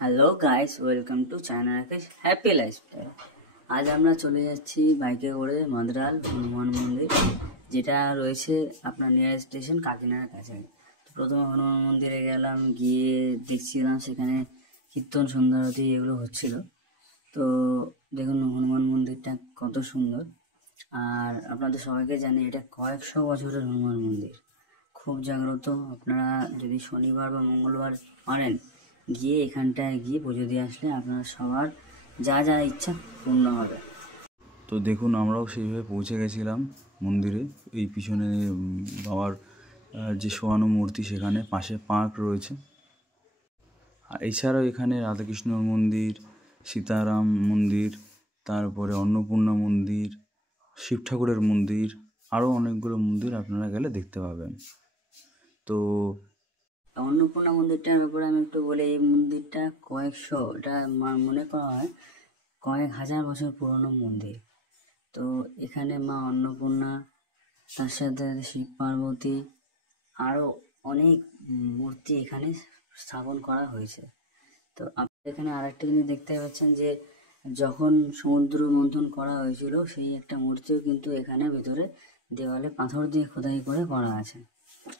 Hello guys, welcome to China Rakesh happy lifestyle. আজ আমরা চলে যাচ্ছি বাইকে করে মাদ্রাল হনুমান মন্দির, যেটা রয়েছে আপনার নিয়ার স্টেশন কাকিনাড়ার কাছে। তো প্রথমে হনুমান মন্দিরে গেলাম, গিয়ে দেখছিলাম সেখানে কীর্তন সন্ধ্যারতি এগুলো হচ্ছিল। তো দেখুন হনুমান মন্দিরটা কত সুন্দর। আর আপনাদের সবাইকে জানি এটা কয়েকশো বছরের হনুমান মন্দির, খুব জাগ্রত। আপনারা যদি শনিবার বা মঙ্গলবার পারেন, গিয়ে এখানটায় গিয়ে পুজো দিয়ে আসলে আপনার সবার যা যা ইচ্ছা পূর্ণ হবে। তো দেখুন, আমরাও সেইভাবে পৌঁছে গেছিলাম মন্দিরে। এই পিছনে বাবার যে শোয়ানো মূর্তি, সেখানে পাশে পার্ক রয়েছে। আর এছাড়াও এখানে রাধাকৃষ্ণ মন্দির, সীতারাম মন্দির, তারপরে অন্নপূর্ণা মন্দির, শিব ঠাকুরের মন্দির, আরও অনেকগুলো মন্দির আপনারা গেলে দেখতে পাবেন। তো অন্নপূর্ণা মন্দিরটার ব্যাপারে আমি একটু বলি। এই মন্দিরটা কয়েকশো, এটা মনে করা হয় কয়েক হাজার বছর পুরনো মন্দির। তো এখানে মা অন্নপূর্ণা, তার সাথে শিব পার্বতী, আরও অনেক মূর্তি এখানে স্থাপন করা হয়েছে। তো আপনি এখানে আরেকটা জিনিস দেখতে পাচ্ছেন যে যখন সমুদ্র মন্থন করা হয়েছিল, সেই একটা মূর্তিও কিন্তু এখানে ভেতরে দেওয়ালে পাথর দিয়ে খোদাই করে করা আছে।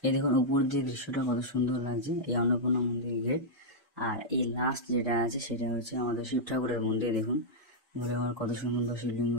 এই দেখুন উপর দিয়ে দৃশ্যটা কত সুন্দর লাগছে, এই অন্নপূর্ণা মন্দির গেট। আর এই লাস্ট যেটা আছে সেটা হচ্ছে আমাদের শিব ঠাকুরের মন্দির। দেখুন ঘুরে আমার কত সুন্দর শিবলিঙ্গ।